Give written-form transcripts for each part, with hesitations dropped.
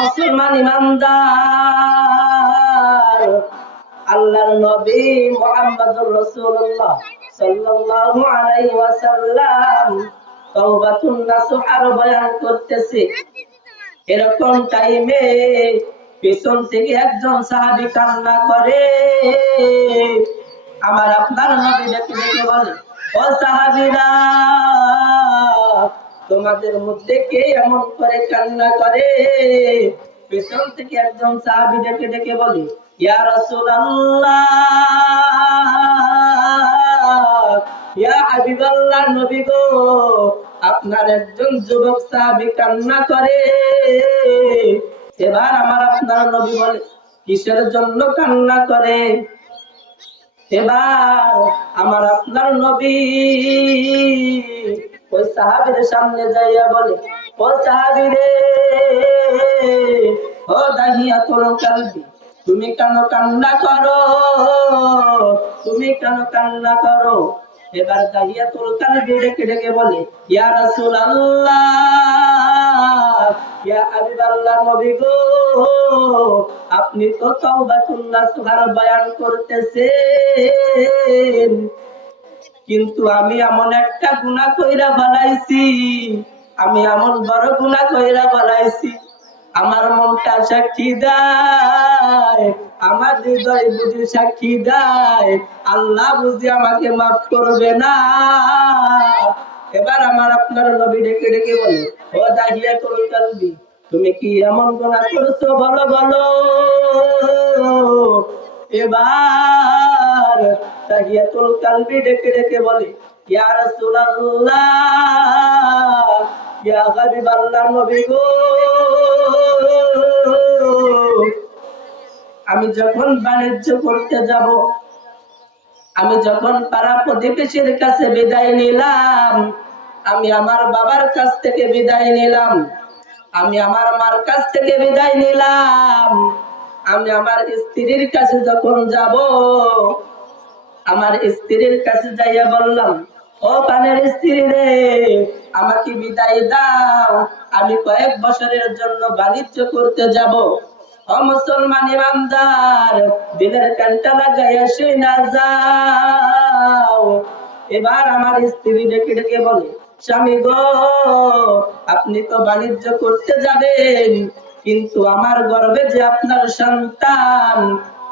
মুসলমান ইমানদার, আল্লাহর নবী মুহাম্মদুর রাসূলুল্লাহ সাল্লাল্লাহু আলাইহি ওয়াসাল্লাম তাওবাতুন নাসুহার বয়ান করতেছে। এরকম টাইমে পিছন থেকে একজন সাহাবী কান্না করে। আমার আপনার নবী ডেকে ডেকে বলে, ও সাহাবীরা, তোমাদের মধ্যে কে এমন করে কান্না করে? পিছন থেকে একজন সাহাবী ডেকে ডেকে বলে, ইয়া রাসূলুল্লাহ, ইয়া হাবিবাল্লাহ, নবী গো, আপনার একজন যুবক সাহাবী কান্না করে। এবার আমার আপনার নবী বলে, কিসের জন্য কান্না করে? এবার আমার আপনার নবী ওই সাহাবীর সামনে যাইয়া বলে, ও সাহাবী রে, ও দাহিয়াতুল কালবি, তুমি কেন কান্না করো? তুমি কেন কান্না করো? এবার দাহিয়াতুল কালবি ডেকে ডেকে বলে, ইয়া রাসূলুল্লাহ, ইয়া হাবিবাল্লাহ, নবী গো, আপনি তো তাওবাতুন নাসুহার বয়ান করতেছেন, কিন্তু আমি এমন একটা গুনাহ কইরা ফেলাইছি, আমি এমন বড় গুনাহ কইরা ফেলাইছি, আমার মনটা সাক্ষী দেয়, আমার হৃদয় বুঝি সাক্ষী দেয়, আল্লাহ বুঝি আমাকে মাফ করবে না। এবার আমার আপনার নবী ডেকে ডেকে বলে, ও দাহিয়াতুল কালবি, তুমি কি এমন গুনাহ করছো? বলো বলো। এবার দাহিয়াতুল কালবি ডেকে ডেকে বলে, ইয়া রাসূলুল্লাহ, ইয়া হাবিবাল্লাহ, নবী গো, আমি যখন বাণিজ্য করতে যাব, আমি যখন পাড়া প্রতিবেশীর কাছে বিদায় নিলাম, আমি আমার বাবার কাছ থেকে বিদায় নিলাম, আমি আমার মার কাছ থেকে বিদায় নিলাম, আমি আমার স্ত্রীর কাছে যখন যাব, আমার স্ত্রীর কাছে যাইয়া বললাম, ও পানের স্ত্রী রে, আমাকে বিদায় দাও, আমি কয়েক বছরের জন্য বাণিজ্য করতে যাব। ও মুসলমান ইমানদার, দিলের কানটা লাগাইয়া শুই না যাও। এবার আমার স্ত্রী ডেকে ডেকে বলে, স্বামী গো, আপনি তো বাণিজ্য করতে যাবেন, কিন্তু আমার গর্ভে যে আপনার সন্তান,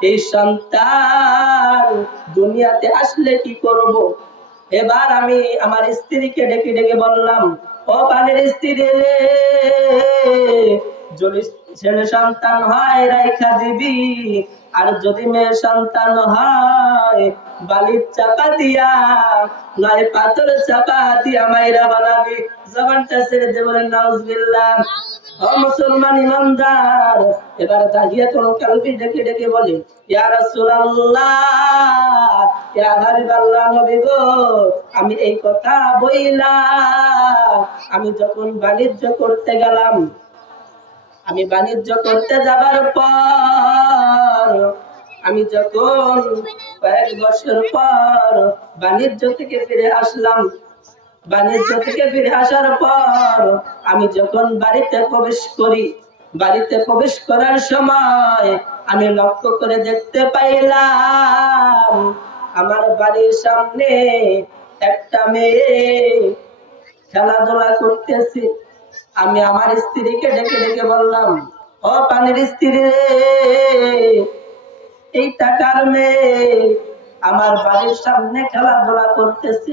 এই সন্তান দুনিয়াতে আসলে কি করব? এবার আমি আমার স্ত্রীকে ডেকে ডেকে বললাম, ও পানের স্ত্রী রে, যদি ছেলে সন্তান হয় রাইখা দিবি, আর যদি মেয়ে সন্তান হয় বালির চাপা দিয়া নয় পাথর চাপা দিয়া মাইরা বানাবি। জবানটা ছেড়ে দিয়ে বলেন নাউজুবিল্লাহ। ও মুসলমান ইমানদার, এবার দাহিয়াতুল কালবি ডেকে ডেকে বলে, ইয়া রাসূলুল্লাহ, ইয়া হাবিবাল্লাহ, নবী গো, আমি এই কথা বইলা আমি যখন বাণিজ্য করতে গেলাম, আমি বাণিজ্য করতে যাবার পর, আমি যখন কয়েক বছর পর বাণিজ্য থেকে ফিরে আসলাম, বাণিজ্য থেকে ফিরে আসার পর আমি যখন বাড়িতে প্রবেশ করি, বাড়িতে প্রবেশ করার সময় আমি লক্ষ্য করে দেখতে পাইলাম আমার বাড়ির সামনে একটা মেয়ে খেলাধুলা করতেছে। আমি আমার স্ত্রীকে ডেকে ডেকে বললাম, ও পানির স্ত্রী রে, এই টাকার মেয়ে আমার বাড়ির সামনে খেলাধুলা করতেছে।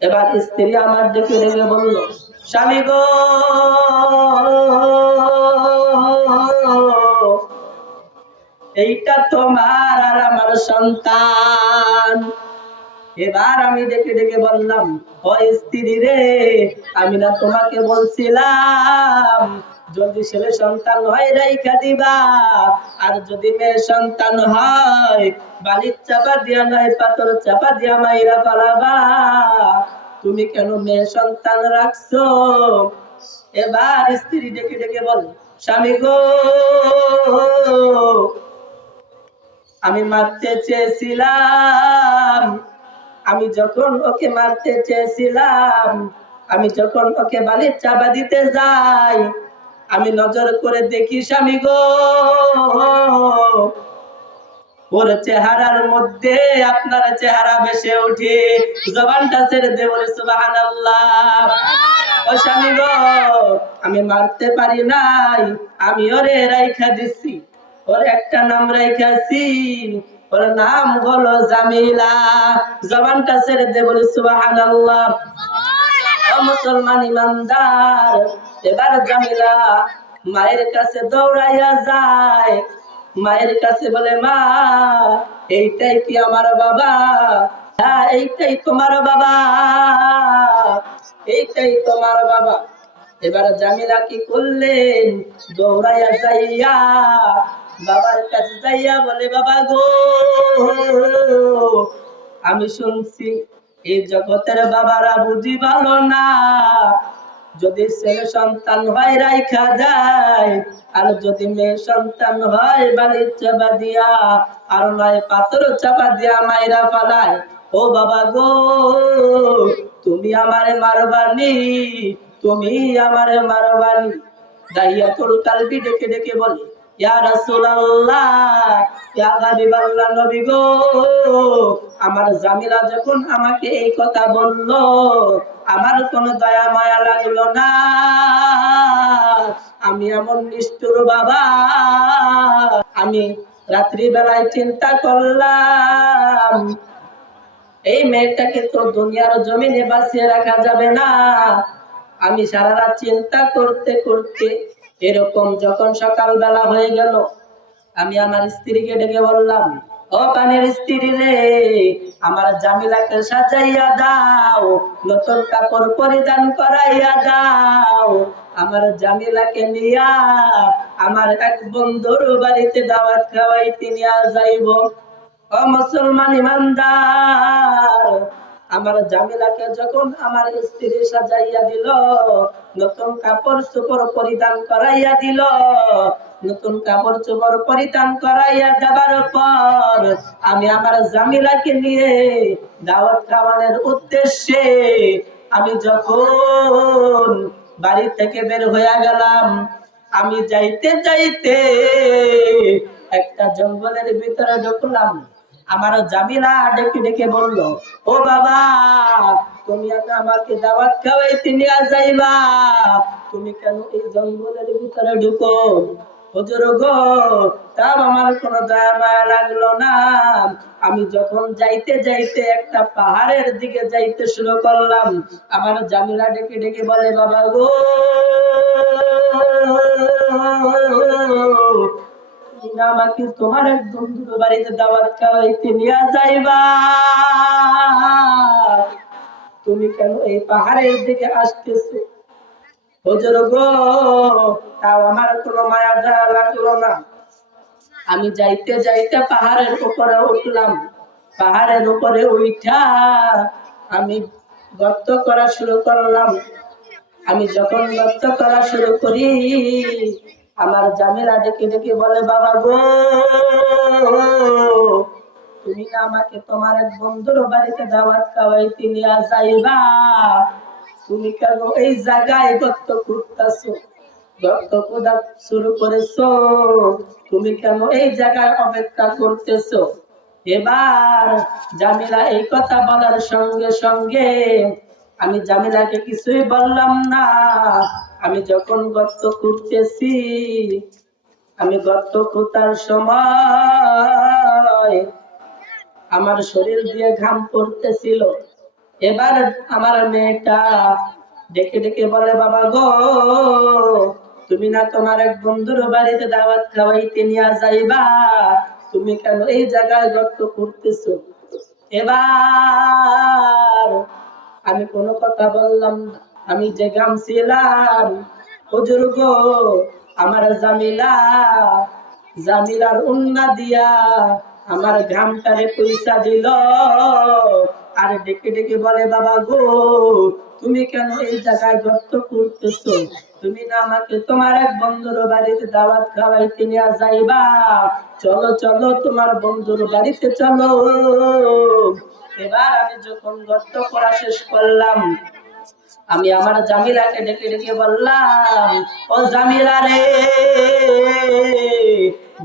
এবার স্ত্রী আমার ডেকে ডেকে বলল, স্বামী গো, এইটা তোমার আর আমার সন্তান। এবার আমি ডেকে ডেকে বললাম, ও স্ত্রী রে, আমি না তোমাকে বলছিলাম যদি ছেলে সন্তান হয় রাইখা দিবা, আর যদি মেয়ে সন্তান হয় বালির চাপা দিয়া নয় পাথর চাপা দিয়া মাইরা পালাবা, তুমি কেন মেয়ে সন্তান রাখছো? এবার স্ত্রী ডেকে ডেকে বল, স্বামী গো, আমি মারতে চেয়েছিলাম, আমি যখন ওকে মারতে চেয়েছিলাম, আমি যখন ওকে বালির চাপা দিতে যাই, আমি নজর করে দেখি স্বামী গো, ওর চেহারার মধ্যে আপনার চেহারা ভেসে ওঠে। জবানটা ছেড়ে দে বলে সুবহানাল্লাহ। ও স্বামী গো, আমি মারতে পারি নাই, আমি ওরে রাইখা দিছি, ওর একটা নাম রাইখাছি, ওর নাম হলো জামিলা। জবানটা ছেড়ে দে বলে সুবহানাল্লাহ। ও মুসলমান ইমানদার, এবার জামিলা মায়ের কাছে দৌড়াইয়া যায়, মায়ের কাছে বলে মা, এইটাই কি আমার বাবা? হ্যাঁ, এইটাই তোমার বাবা, এইটাই তোমার বাবা। এবার জামিলা কি করলেন? দৌড়াইয়া যাইয়া বাবার কাছে যাইয়া বলে বাবা গো, আমি শুনছি এই জগতের বাবারা বুঝি ভালো না, যদি ছেলে সন্তান হয় রাইখা দেয়, আর যদি মেয়ে সন্তান হয় বালির চাপা দিয়া, আর নয় পাথর চাপা দিয়া মাইরা ফালায়। ও বাবা গো, তুমি আমারে মারবানি, তুমি আমারে মারবানি। দাহিয়াতুল কালবি ডেকে ডেকে বলে ইয়া রাসূলুল্লাহ, ইয়া হাবিবাল্লাহ, নবী গো, আমার জামিলা যখন আমাকে এই কথা বলল, আমার কোনো দয়া মায়া লাগলো না। আমি এমন নিষ্ঠুর বাবা, আমি রাত্রি বেলায় চিন্তা করলাম এই মেয়েটাকে তো দুনিয়ার জমিনে বাঁচিয়ে রাখা যাবে না। আমি সারা রাত চিন্তা করতে করতে এরকম যখন সকালবেলা হয়ে গেল, আমি আমার স্ত্রীকে ডেকে বললাম, ও পানের স্ত্রী রে, আমার জামিলাকে সাজাইয়া দাও, নতুন কাপড় পরিধান করাইয়া দাও, আমার জামিলাকে নিয়া আমার এক বন্ধুর বাড়িতে দাওয়াত খাওয়াইতে নিয়ে যাইব। ও মুসলমান ইমানদার, আমার জামিলাকে যখন আমার স্ত্রী সাজাইয়া দিল, নতুন কাপড় চোপড় পরিধান করাইয়া দিল, নতুন কাপড় চোপড় পরিধান করাইয়া দেবার পর আমি আমার জামিলাকে নিয়ে দাওয়াত খাওয়ানোর উদ্দেশ্যে আমি যখন বাড়ি থেকে বের হয়ে গেলাম, আমি যাইতে যাইতে একটা জঙ্গলের ভিতরে ঢুকলাম। আমার জামিলা ডেকে ডেকে বলল, ও বাবা, তুমি আমাকে দাওয়াত খাওয়াইতে নিয়ে যাইবা, তুমি কেন এই জঙ্গলের ভিতরে ঢুকো? হুজুর গো, তাও আমার কোনো দয়া মায়া লাগলো না। আমি যখন যাইতে যাইতে একটা পাহাড়ের দিকে যাইতে শুরু করলাম, আমার জামিলা ডেকে ডেকে বলে, বাবা গো, আমাকে তোমার এক বন্ধুর বাড়িতে দাওয়াত খাওয়াইতে নিয়ে যাইবা, তুমি কেন এই পাহাড়ের দিকে আসতেছো? হুজুর গো, তাও আমার কোনো মায়া দয়া লাগলো না। আমি যাইতে যাইতে পাহাড়ের উপরে উঠলাম, পাহাড়ের উপরে উঠা আমি গর্ত করা শুরু করলাম। আমি যখন গর্ত করা শুরু করি, আমার জামিলা ডেকে ডেকে বলে, বাবা গো, তুমি না আমাকে তোমার এক বন্ধুর বাড়িতে দাওয়াত খাওয়াইতে নিয়ে যাইবা, তুমি কেন এই জায়গায় গর্ত খুঁড়তেছো, গর্ত খোঁড়া শুরু করেছো, তুমি কেন এই জায়গায় অপেক্ষা করতেছো? এবার জামিলা এই কথা বলার সঙ্গে সঙ্গে আমি জামিলাকে কিছুই বললাম না। আমি যখন গর্ত খুঁড়তেছি, আমি গর্ত খোঁড়ার সময় আমার শরীর দিয়ে ঘাম পড়তেছিল। এবার আমার মেয়েটা ডেকে ডেকে বলে, বাবা গো, তুমি না তোমার এক বন্ধুর বাড়িতে দাওয়াত খাওয়াইতে নিয়ে যাইবা, তুমি কেন এই জায়গায় গর্ত করতেছো? এবার আমি কোনো কথা বললাম না। আমি যে গামছিলাম, হুজুর গো, আমার জামিলা, জামিলার উন্না দিয়া আমার ঘামটারে পয়সা দিল, আর ডেকে ডেকে বলে, বাবা গো, তুমি কেন এই জায়গায় গর্ত করতেছো? তুমি না আমাকে তোমার এক বন্ধুর বাড়িতে দাওয়াত খাওয়াইতে নিয়ে যাইবা, চলো চলো তোমার বন্ধুর বাড়িতে চলো। এবার আমি যখন গর্ত করা শেষ করলাম, আমি আমার জামিলাকে ডেকে ডেকে বললাম, ও জামিলা রে,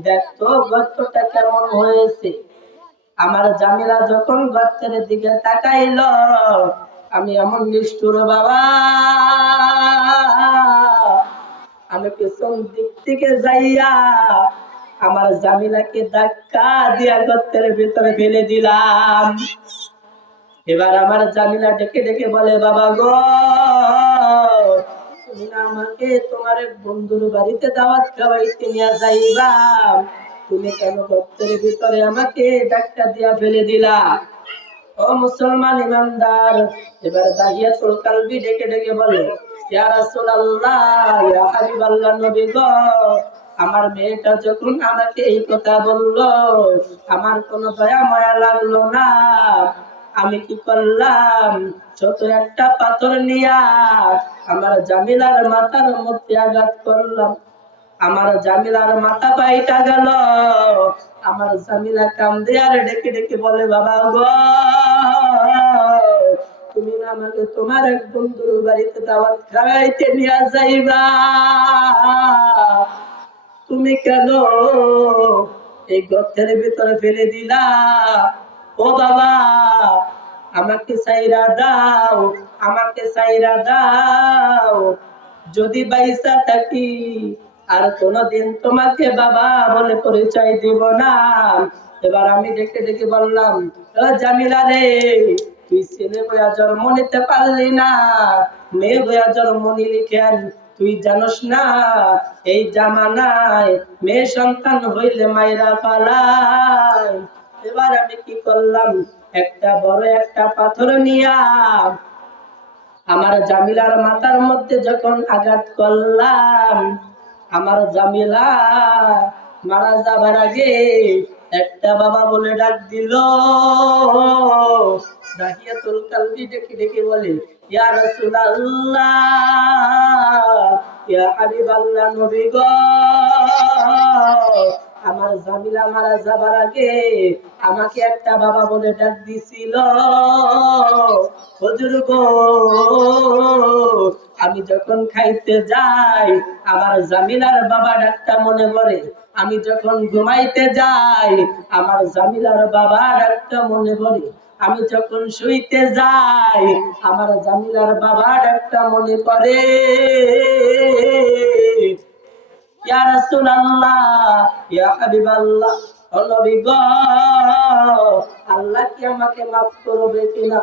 দেখতো গর্তটা কেমন হয়েছে। আমার জামিলা যখন গর্তের দিকে তাকাইলো, আমি এমন নিষ্ঠুর বাবা, আমি পেছন দিক থেকে যাইয়া আমার জামিলাকে ধাক্কা দিয়া গর্তের ভিতরে ফেলে দিলাম। এবার আমার জামিলা ডেকে ডেকে বলে, বাবা গো, তুমি না আমাকে তোমার এক বন্ধুর বাড়িতে দাওয়াত খাওয়াইতে নিয়ে যাইবা, তুমি কেন গর্তের ভিতরে আমাকে ধাক্কা দিয়া ফেলে দিলা? ও মুসলমান ইমানদার, এবার দাহিয়াতুল কালবি ডেকে ডেকে বলে, ইয়া রাসূলুল্লাহ, ইয়া হাবিবাল্লাহ, নবী গো, আমার মেয়েটা যখন আমাকে এই কথা বললো, আমার কোনো দয়া মায়া লাগলো না। আমি কি করলাম, ছোট একটা পাথর নিয়া আমার জামিলার মাথার মধ্যে আঘাত করলাম। আমার জামিলার মাথা পাইটা গেল। আমার জামিলা কান্দে আর ডেকে ডেকে বলে, বাবা গো, তুমি না আমাকে তোমার এক বন্ধুর বাড়িতে দাওয়াত খাওয়াইতে নিয়ে যাইবা, তুমি কেন এই গর্তের ভিতরে ফেলে দিলা? ও বাবা, আমাকে সাইরা দাও, আমাকে সাইরা দাও, যদি বাইসা থাকি আর কোনদিন তোমাকে বাবা বলে পরিচয় দিব না। এবার আমি দেখে দেখে বললাম, ও জামিলা রে, তুই ছেলে বয়া জন্ম নিতে পারলি না, মেয়ে বয়া জন্ম নিলি কেন? তুই জানোস না এই জামানায় মেয়ে সন্তান হইলে মায়েরা পালায়। এবার আমি কি করলাম, একটা বড় একটা পাথর নিয়া আমার জামিলার মাথার মধ্যে যখন আঘাত করলাম, আমার জামিলা মারা যাবার আগে একটা বাবা বলে ডাক দিল। দাহিয়াতুল কালবি ডেকে ডেকে বলে, ইয়া রাসূলুল্লাহ, ইয়া হাবিবাল্লাহ, নবী গো, আমার জামিলা মারা যাবার আগে আমাকে একটা বাবা বলে ডাক দিছিল। হুজুর গো, আমি যখন খাইতে যাই আমার জামিলার বাবা ডাকটা মনে পড়ে, আমি যখন ঘুমাইতে যাই আমার জামিলার বাবা ডাকটা মনে পড়ে, আমি যখন শুইতে যাই আমার জামিলার বাবা ডাকটা মনে পড়ে। ইয়া রাসূলুল্লাহ, ইয়া হাবিবাল্লাহ, ও নবী গো, আল্লাহ কি আমাকে মাফ করবে কিনা?